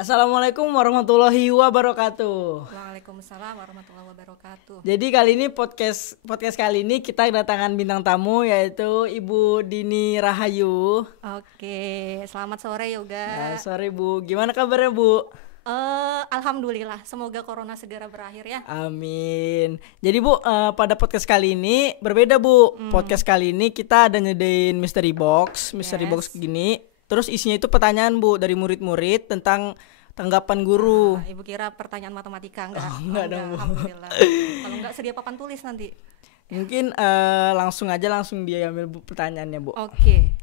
Assalamualaikum warahmatullahi wabarakatuh. Waalaikumsalam warahmatullahi wabarakatuh. Jadi kali ini podcast kali ini kita kedatangan bintang tamu yaitu Ibu Dini Rahayu. Oke, selamat sore Yoga. Sorry Bu, gimana kabarnya Bu? Alhamdulillah, semoga corona segera berakhir ya. Amin. Jadi Bu, pada podcast kali ini berbeda Bu. Podcast kali ini kita ada nyedain mystery box gini. Terus isinya itu pertanyaan Bu dari murid-murid tentang tanggapan guru. Ibu kira pertanyaan matematika enggak? Enggak dong, Bu. Alhamdulillah. Kalau enggak sedia papan tulis nanti. Mungkin langsung dia ambil Bu pertanyaannya Bu. Oke.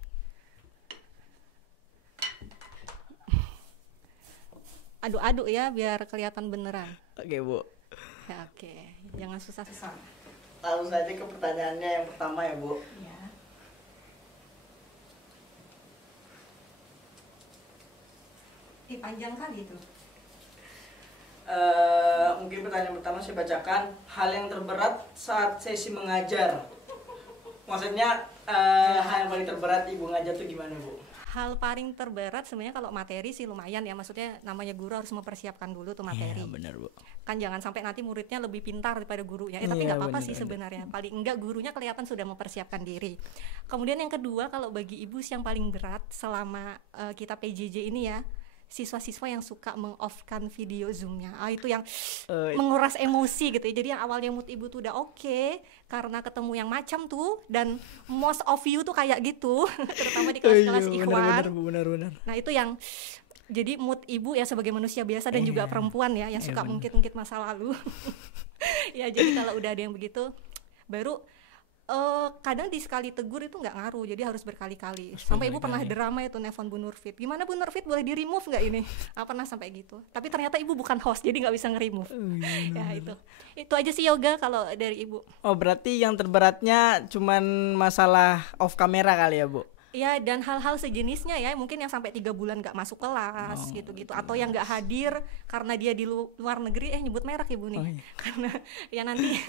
Aduk-aduk ya biar kelihatan beneran. Oke Bu. Ya, oke. Jangan susah-susah. Langsung saja ke pertanyaannya yang pertama ya Bu. Ya. Panjang kali itu. Mungkin pertanyaan pertama saya bacakan. Hal yang terberat saat sesi mengajar. Maksudnya hal yang paling terberat Ibu ngajar tuh gimana Bu? Hal paling terberat sebenarnya kalau materi sih lumayan ya, maksudnya namanya guru harus mempersiapkan dulu tuh materi. Iya benar Bu. Kan jangan sampai nanti muridnya lebih pintar daripada gurunya. Tapi nggak apa-apa sih sebenarnya. Paling enggak gurunya kelihatan sudah mempersiapkan diri. Kemudian yang kedua, kalau bagi ibu yang paling berat selama kita PJJ ini ya, siswa-siswa yang suka meng-off-kan video Zoom-nya. Itu yang menguras emosi gitu ya. Jadi yang awalnya mood ibu tuh udah oke, karena ketemu yang macam tuh, dan most of you tuh kayak gitu, terutama di kelas-kelas ikhwan. Benar. Nah itu yang jadi mood ibu ya sebagai manusia biasa dan juga perempuan ya yang suka mungkit-mungkit masa lalu. Ya jadi kalau udah ada yang begitu, baru kadang di sekali tegur itu nggak ngaruh, jadi harus berkali-kali. Sampai ibu pernah drama itu nelfon Bu Nurfit, gimana Bu Nurfit, boleh di remove nggak ini? Pernah sampai gitu. Tapi ternyata ibu bukan host, jadi nggak bisa nge-remove. Ya itu aja sih Yoga kalau dari ibu. Oh berarti yang terberatnya cuman masalah off kamera kali ya Bu? Ya, dan hal-hal sejenisnya ya, mungkin yang sampai 3 bulan nggak masuk kelas gitu-gitu, atau yang nggak hadir karena dia di luar negeri, nyebut merek ibu nih, karena ya nanti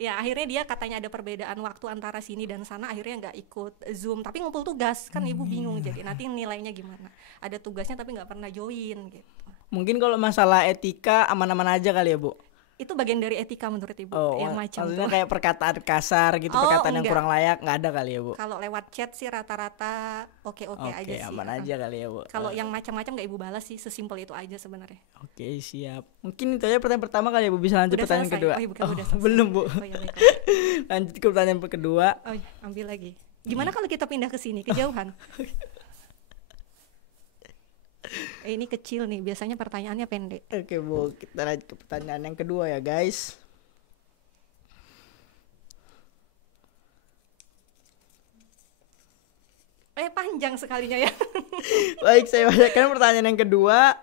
ya akhirnya dia katanya ada perbedaan waktu antara sini dan sana, akhirnya nggak ikut Zoom, tapi ngumpul tugas kan ibu bingung, jadi nanti nilainya gimana, ada tugasnya tapi nggak pernah join gitu. Mungkin kalau masalah etika aman-aman aja kali ya Bu? Itu bagian dari etika menurut ibu, yang macam maksudnya tuh. kayak perkataan kasar gitu, perkataan yang kurang layak nggak ada kali ya Bu? Kalau lewat chat sih rata-rata oke aja sih. Aman aja kali ya Bu. Kalau yang macam-macam nggak ibu balas sih, sesimpel itu aja sebenarnya. Oke siap. Mungkin itu aja pertanyaan pertama kali ya Bu, bisa lanjut Udah pertanyaan selesai? kedua. Udah selesai. Belum Bu. Ya, Lanjut ke pertanyaan kedua. Ambil lagi. Gimana kalau kita pindah ke sini, kejauhan? Ini kecil nih, biasanya pertanyaannya pendek. Oke Bu, kita lanjut ke pertanyaan yang kedua ya guys. Panjang sekalinya ya. Baik, saya bacakan pertanyaan yang kedua.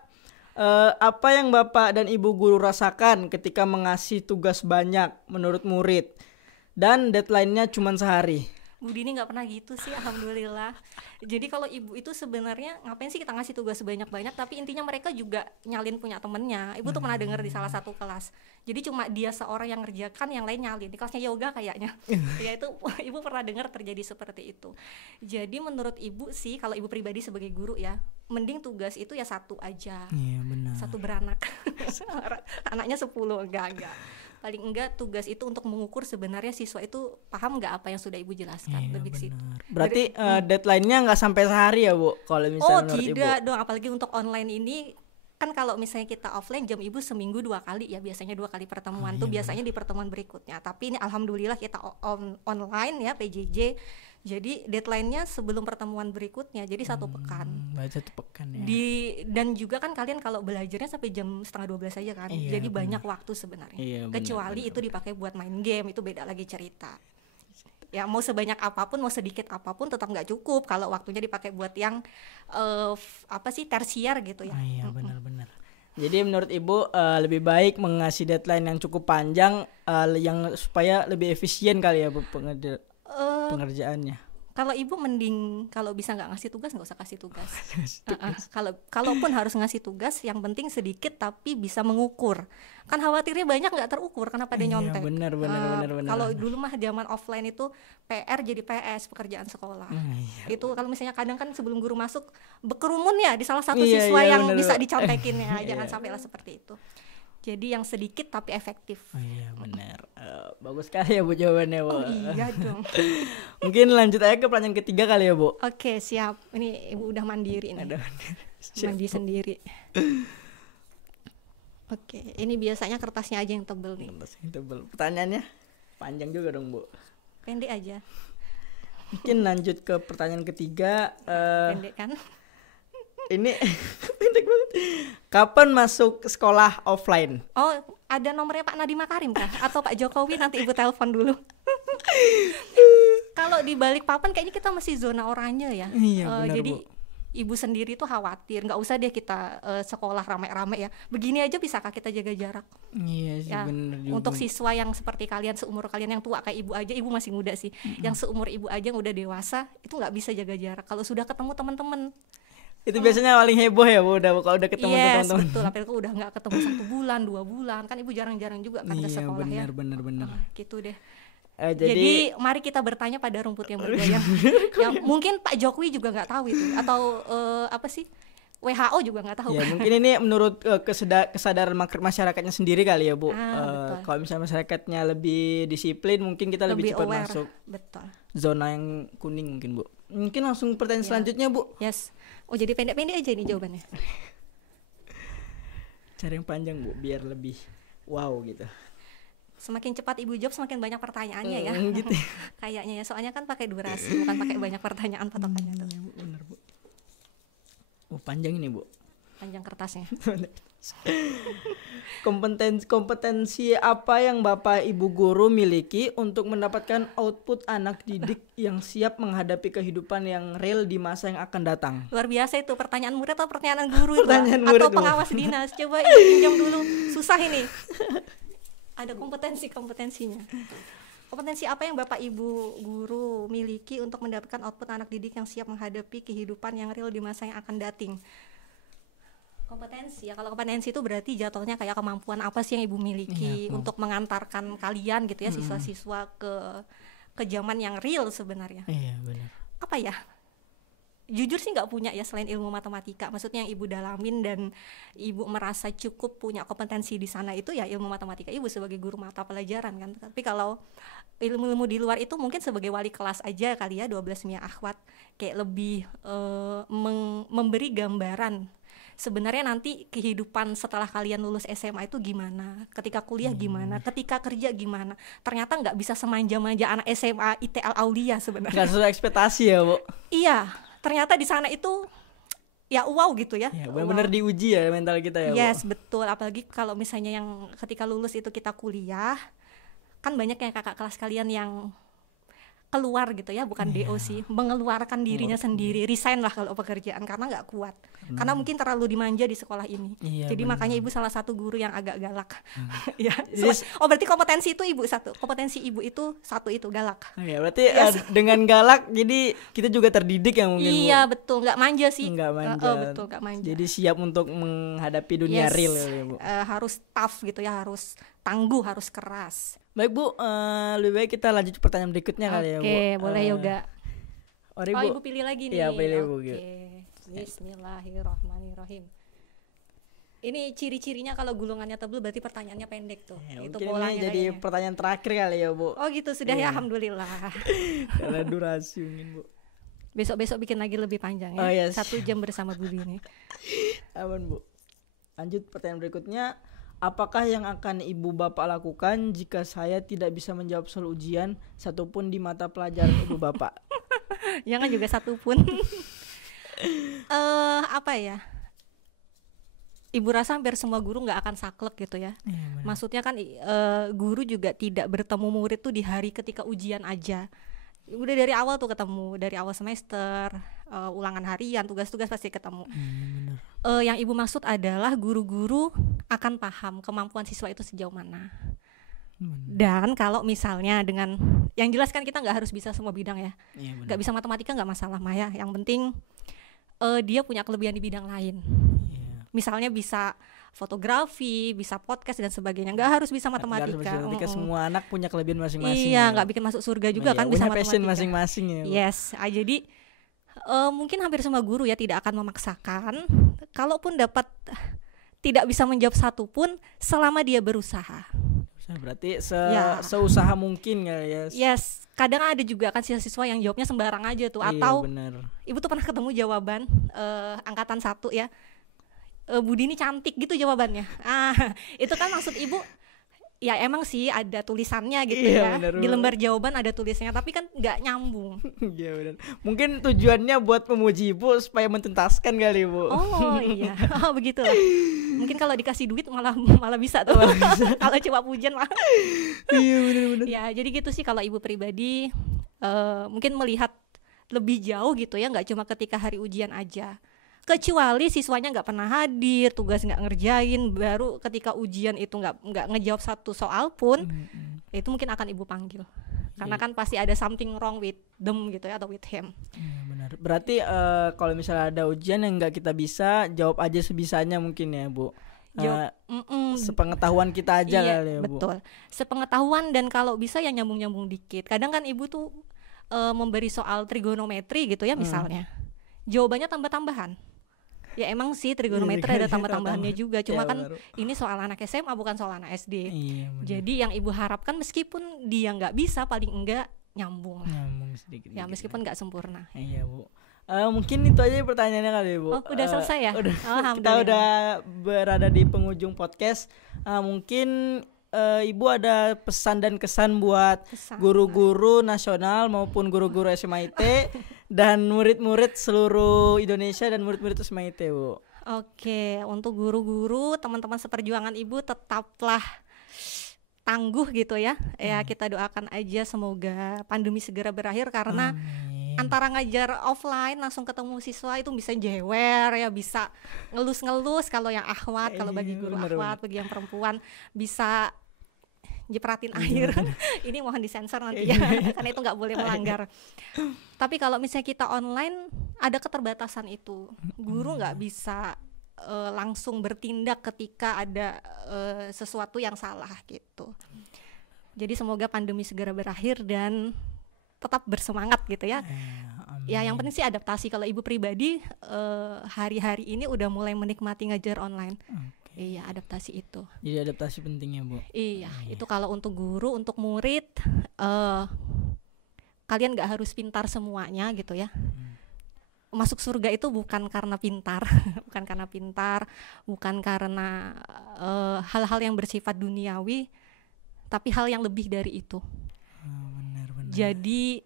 Apa yang Bapak dan Ibu guru rasakan ketika mengasih tugas banyak menurut murid dan deadline-nya cuma sehari? Bu Dini nggak pernah gitu sih, alhamdulillah. Jadi kalau ibu itu sebenarnya ngapain sih kita ngasih tugas sebanyak-banyak, tapi intinya mereka juga nyalin punya temennya. Ibu tuh pernah dengar di salah satu kelas, jadi cuma dia seorang yang ngerjakan, yang lain nyalin. Di kelasnya yoga kayaknya. Ya itu ibu pernah dengar terjadi seperti itu. Jadi menurut ibu sih, kalau ibu pribadi sebagai guru ya, mending tugas itu ya satu aja. Iya benar. Satu beranak. Anaknya 10, enggak. Paling enggak tugas itu untuk mengukur sebenarnya siswa itu paham nggak apa yang sudah ibu jelaskan. Lebih situ. Berarti deadline-nya nggak sampai sehari ya Bu? Kalau misalnya menurut tidak Ibu? dong, apalagi untuk online ini kan, kalau misalnya kita offline jam ibu seminggu 2 kali ya, biasanya 2 kali pertemuan tuh biasanya di pertemuan berikutnya. Tapi ini alhamdulillah kita online ya PJJ. Jadi deadline-nya sebelum pertemuan berikutnya, jadi 1 pekan. Baca 1 pekan ya. Dan juga kan kalian kalau belajarnya sampai jam 11:30 aja kan, jadi banyak waktu sebenarnya. Kecuali itu dipakai buat main game, itu beda lagi cerita. Ya mau sebanyak apapun, mau sedikit apapun, tetap nggak cukup kalau waktunya dipakai buat yang tersier gitu ya. Benar. Jadi menurut Ibu lebih baik mengasih deadline yang cukup panjang, yang supaya lebih efisien kali ya Bu pengerjaannya. Kalau ibu mending kalau bisa nggak ngasih tugas nggak usah kasih tugas. Kalaupun harus ngasih tugas, yang penting sedikit tapi bisa mengukur. Kan khawatirnya banyak nggak terukur karena pada nyontek. Benar. Kalau dulu mah zaman offline itu PR jadi PS, pekerjaan sekolah. Itu kalau misalnya kadang kan sebelum guru masuk berkerumun ya di salah satu siswa yang bisa dicontekin ya. Jangan sampailah seperti itu. Jadi yang sedikit tapi efektif. Benar. Bagus sekali ya Bu jawabannya, Bu. Oh iya dong. Mungkin lanjut aja ke pertanyaan ketiga kali ya, Bu. Oke, siap. Ini Ibu udah mandiri nih. Mandi sendiri. Oke, ini biasanya kertasnya aja yang tebel nih. Kertasnya tebel. Pertanyaannya panjang juga dong, Bu. Pendek aja. Mungkin lanjut ke pertanyaan ketiga. Pendek kan? Ini pendek banget. Kapan masuk sekolah offline? Oh, ada nomornya Pak Nadiem Makarim kah? Atau Pak Jokowi? Nanti Ibu telepon dulu. Kalau di Balikpapan kayaknya kita masih zona oranye ya. Benar, jadi Bu. Ibu sendiri tuh khawatir, nggak usah deh kita sekolah rame-rame ya. Begini aja bisakah kita jaga jarak? Iya sih, Ya, benar juga. untuk siswa yang seperti kalian, seumur kalian, yang tua kayak ibu aja, ibu masih muda sih. Yang seumur ibu aja yang udah dewasa itu nggak bisa jaga jarak. Kalau sudah ketemu teman-teman. Itu biasanya paling heboh ya, Bu, kalau udah ketemu teman-teman. Yes, betul. Apalagi udah nggak ketemu 1 bulan, 2 bulan, kan ibu jarang-jarang juga kan ke sekolah ya. Benar. Gitu deh. Jadi mari kita bertanya pada rumput yang bergoyang. Yang mungkin Pak Jokowi juga nggak tahu itu, atau apa sih, WHO juga nggak tahu. ya mungkin ini menurut kesadaran masyarakatnya sendiri kali ya, Bu. Betul. Kalau misalnya masyarakatnya lebih disiplin, mungkin kita lebih cepat aware. masuk Betul. zona yang kuning mungkin, Bu. Mungkin langsung pertanyaan selanjutnya, Bu. Yes. Oh, jadi pendek-pendek aja ini jawabannya. Cari yang panjang, Bu, biar lebih wow gitu. Semakin cepat ibu jawab semakin banyak pertanyaannya ya. Gitu. Kayaknya ya, soalnya kan pakai durasi, bukan pakai banyak pertanyaan patokannya tuh. Benar, Bu. Oh, panjang ini, Bu. Panjang kertasnya. Kompetensi apa yang Bapak Ibu guru miliki untuk mendapatkan output anak didik yang siap menghadapi kehidupan yang real di masa yang akan datang? Luar biasa itu, pertanyaan murid atau pertanyaan guru? Pertanyaan atau murid, pengawas dinas? Coba ibu pinjam dulu, susah ini. Ada kompetensinya. Kompetensi apa yang Bapak Ibu guru miliki untuk mendapatkan output anak didik yang siap menghadapi kehidupan yang real di masa yang akan datang? Kompetensi ya, kalau kompetensi itu berarti jatuhnya kayak kemampuan apa sih yang ibu miliki untuk mengantarkan kalian gitu ya, siswa-siswa ke zaman yang real sebenarnya. Iya, benar. Apa ya? Jujur sih nggak punya ya selain ilmu matematika. Maksudnya yang ibu dalamin dan ibu merasa cukup punya kompetensi di sana itu ya ilmu matematika ibu sebagai guru mata pelajaran kan. Tapi kalau ilmu-ilmu di luar itu mungkin sebagai wali kelas aja kali ya, 12 Mia Akhwat, kayak lebih memberi gambaran sebenarnya nanti kehidupan setelah kalian lulus SMA itu gimana, ketika kuliah gimana, ketika kerja gimana. Ternyata nggak bisa semanja-manja anak SMA ITL Aulia sebenarnya. Nggak sesuai ekspektasi ya, Bu? Iya, ternyata di sana itu ya wow gitu ya. Benar-benar diuji ya mental kita ya, Bu? Yes, betul. Apalagi kalau misalnya yang ketika lulus itu kita kuliah, kan banyak yang kakak kelas kalian yang keluar gitu ya, bukan DO sih, mengeluarkan dirinya sendiri, resign lah kalau pekerjaan karena nggak kuat, karena mungkin terlalu dimanja di sekolah ini. Jadi makanya ibu salah satu guru yang agak galak. Ya, oh berarti kompetensi itu ibu satu, kompetensi ibu itu satu, itu galak. Ya berarti dengan galak jadi kita juga terdidik ya mungkin. Iya, Bu. Betul, nggak manja sih. Nggak manja. Betul, nggak manja. Jadi siap untuk menghadapi dunia real ya, Bu. Harus tough gitu ya, harus tangguh, harus keras. Baik, Bu, lebih baik kita lanjut pertanyaan berikutnya kali ya, Bu. Oke, boleh Yoga. Ibu pilih lagi nih. Iya, pilih, Bu. Bismillahirrahmanirrahim. Ini ciri-cirinya kalau gulungannya tebal berarti pertanyaannya pendek tuh. Itu mungkin polanya ini jadi kayaknya. pertanyaan terakhir kali ya, Bu. Oh gitu, sudah ya, alhamdulillah. Karena durasi mungkin, Bu. Besok-besok bikin lagi lebih panjang ya. Oh, yes. 1 jam bersama Bu ini. Aman, Bu. Lanjut pertanyaan berikutnya. Apakah yang akan ibu bapak lakukan jika saya tidak bisa menjawab soal ujian satupun di mata pelajaran ibu bapak? Jangan juga satu pun. Apa ya? Ibu rasa hampir semua guru nggak akan saklek gitu ya. Maksudnya kan guru juga tidak bertemu murid tuh di hari ketika ujian aja. Udah dari awal tuh ketemu, dari awal semester, ulangan harian, tugas-tugas pasti ketemu. Yang ibu maksud adalah guru-guru akan paham kemampuan siswa itu sejauh mana. Dan kalau misalnya dengan yang jelas kan kita nggak harus bisa semua bidang ya. Nggak bisa matematika nggak masalah Maya. Yang penting dia punya kelebihan di bidang lain. Misalnya bisa fotografi, bisa podcast dan sebagainya. Nggak harus bisa matematika. Nggak harus bisa matematika. Semua anak punya kelebihan masing-masing. Iya, nggak bikin masuk surga juga kan bisa matematika. Passion masing-masing ya. Yes, jadi mungkin hampir semua guru ya tidak akan memaksakan. Kalaupun dapat tidak bisa menjawab satu pun selama dia berusaha. Berarti seusaha mungkin ya. Yes, kadang ada juga kan siswa yang jawabnya sembarang aja tuh. Atau bener. Ibu tuh pernah ketemu jawaban angkatan 1 ya, Budi ini cantik gitu jawabannya. Itu kan maksud Ibu ya emang sih ada tulisannya gitu ya. Bener, di lembar jawaban ada tulisnya, tapi kan nggak nyambung. Iya benar. Mungkin tujuannya buat memuji Ibu supaya mentuntaskan kali Bu. Oh iya, begitu lah. Mungkin kalau dikasih duit malah bisa tuh. Kalau coba pujian lah. Iya benar-benar. Ya jadi gitu sih kalau Ibu pribadi mungkin melihat lebih jauh gitu ya, nggak cuma ketika hari ujian aja. Kecuali siswanya nggak pernah hadir, tugas nggak ngerjain, baru ketika ujian itu nggak ngejawab satu soal pun, itu mungkin akan Ibu panggil. Karena kan pasti ada something wrong with them gitu ya, atau with him. Benar. Berarti kalau misalnya ada ujian yang nggak kita bisa, jawab aja sebisanya mungkin ya Bu. Sepengetahuan kita aja kali ya Bu. Betul. Sepengetahuan, dan kalau bisa ya nyambung-nyambung dikit. Kadang kan Ibu tuh memberi soal trigonometri gitu ya misalnya, jawabannya tambah-tambahan. Ya emang sih trigonometri ada tambah-tambahannya juga, cuma kan ini soal anak SMA bukan soal anak SD. Jadi yang Ibu harapkan meskipun dia nggak bisa, paling enggak nyambung lah. Sedikit, ya meskipun nggak sempurna. Iya Bu. Mungkin itu aja pertanyaannya kali Bu. Udah selesai ya? Kita udah berada di penghujung podcast. Mungkin Ibu ada pesan dan kesan buat guru-guru nasional maupun guru-guru SMA IT dan murid-murid seluruh Indonesia dan murid-murid SMA IT Bu. Oke, untuk guru-guru, teman-teman seperjuangan Ibu tetaplah tangguh gitu ya. Ya kita doakan aja semoga pandemi segera berakhir, karena antara ngajar offline langsung ketemu siswa itu bisa jewer ya, bisa ngelus-ngelus kalau yang akhwat, kalau bagi guru akhwat, bagi yang perempuan bisa jepratin air. Ini mohon disensor nanti ya, karena itu nggak boleh melanggar. Tapi kalau misalnya kita online ada keterbatasan itu, guru nggak bisa langsung bertindak ketika ada sesuatu yang salah gitu. Jadi semoga pandemi segera berakhir dan tetap bersemangat gitu ya. Ya yang penting sih adaptasi. Kalau Ibu pribadi hari-hari ini udah mulai menikmati ngajar online. Iya, adaptasi itu. Jadi adaptasi pentingnya Bu. Iya, itu kalau untuk guru, untuk murid kalian nggak harus pintar semuanya gitu ya. Masuk surga itu bukan karena pintar, bukan karena hal-hal yang bersifat duniawi, tapi hal yang lebih dari itu. Benar. Jadi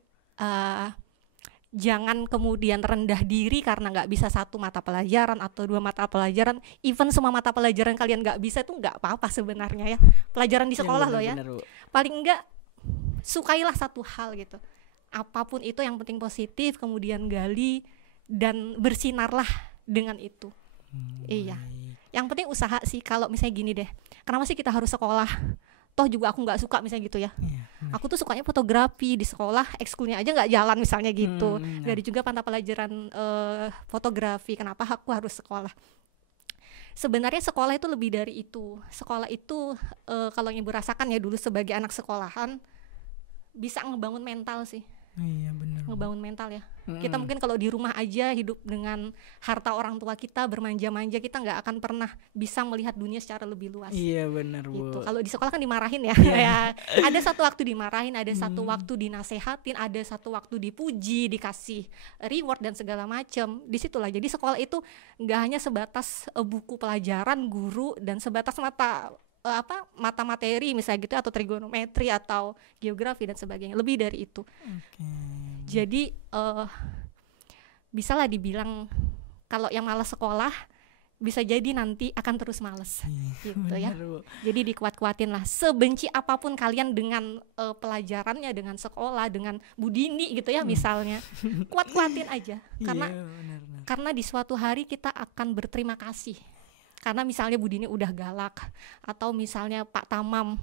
jangan kemudian rendah diri karena nggak bisa satu mata pelajaran atau 2 mata pelajaran. Even semua mata pelajaran kalian nggak bisa itu nggak apa-apa sebenarnya ya. Pelajaran di sekolah loh ya. Paling enggak sukailah satu hal gitu. Apapun itu yang penting positif, kemudian gali dan bersinarlah dengan itu. Iya. Yang penting usaha sih. Kalau misalnya gini deh, kenapa sih kita harus sekolah? Toh juga aku nggak suka misalnya gitu ya. Aku tuh sukanya fotografi, di sekolah ekskulnya aja nggak jalan misalnya gitu. Dari juga mata pelajaran fotografi, kenapa aku harus sekolah? Sebenarnya sekolah itu lebih dari itu. Sekolah itu kalau Ibu rasakan ya dulu sebagai anak sekolahan, bisa ngebangun mental sih. Iya benar. Ngebangun mental ya. Kita mungkin kalau di rumah aja hidup dengan harta orang tua kita, bermanja-manja, kita nggak akan pernah bisa melihat dunia secara lebih luas. Iya benar Bu. Gitu. Kalau di sekolah kan dimarahin ya. Ya. Ada satu waktu dimarahin, ada satu waktu dinasehatin, ada satu waktu dipuji, dikasih reward dan segala macam. Disitulah. Jadi sekolah itu nggak hanya sebatas buku pelajaran, guru, dan sebatas mata materi misalnya gitu, atau trigonometri atau geografi dan sebagainya. Lebih dari itu. Jadi bisalah dibilang kalau yang malas sekolah bisa jadi nanti akan terus malas gitu ya. Jadi dikuat-kuatin lah. Sebenci apapun kalian dengan pelajarannya, dengan sekolah, dengan Bu Dini gitu ya misalnya, kuat-kuatin aja. Karena di suatu hari kita akan berterima kasih karena misalnya Bu Dini udah galak, atau misalnya Pak Tamam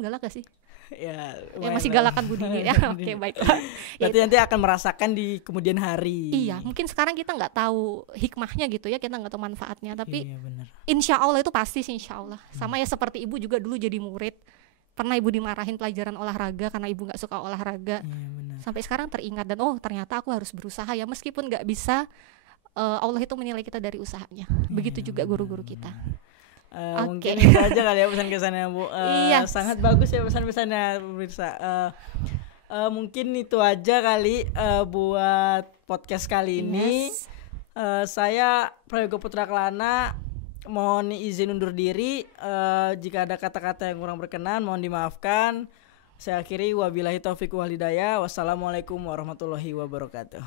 galak gak sih? Ya, Masih galakan Bu Dini ya. Oke, baiklah. Berarti nanti akan merasakan di kemudian hari. Iya, mungkin sekarang kita nggak tahu hikmahnya gitu ya, kita nggak tahu manfaatnya, tapi Iya, bener. insya Allah itu pasti sih, insya Allah. Sama ya seperti ibu juga dulu jadi murid, pernah ibu dimarahin pelajaran olahraga karena ibu nggak suka olahraga. Iya, bener. Sampai sekarang teringat, dan ternyata aku harus berusaha ya, meskipun nggak bisa, Allah itu menilai kita dari usahanya. Begitu juga guru-guru kita. Mungkin itu aja kali ya pesan-kesannya Bu. Iya. Sangat bagus ya pesan-pesannya pemirsa. Mungkin itu aja kali buat podcast kali ini. Yes. Saya Prayoga Putra Kelana mohon izin undur diri. Jika ada kata-kata yang kurang berkenan mohon dimaafkan. Saya akhiri, wabillahi taufiq wal hidayah. Wassalamualaikum warahmatullahi wabarakatuh.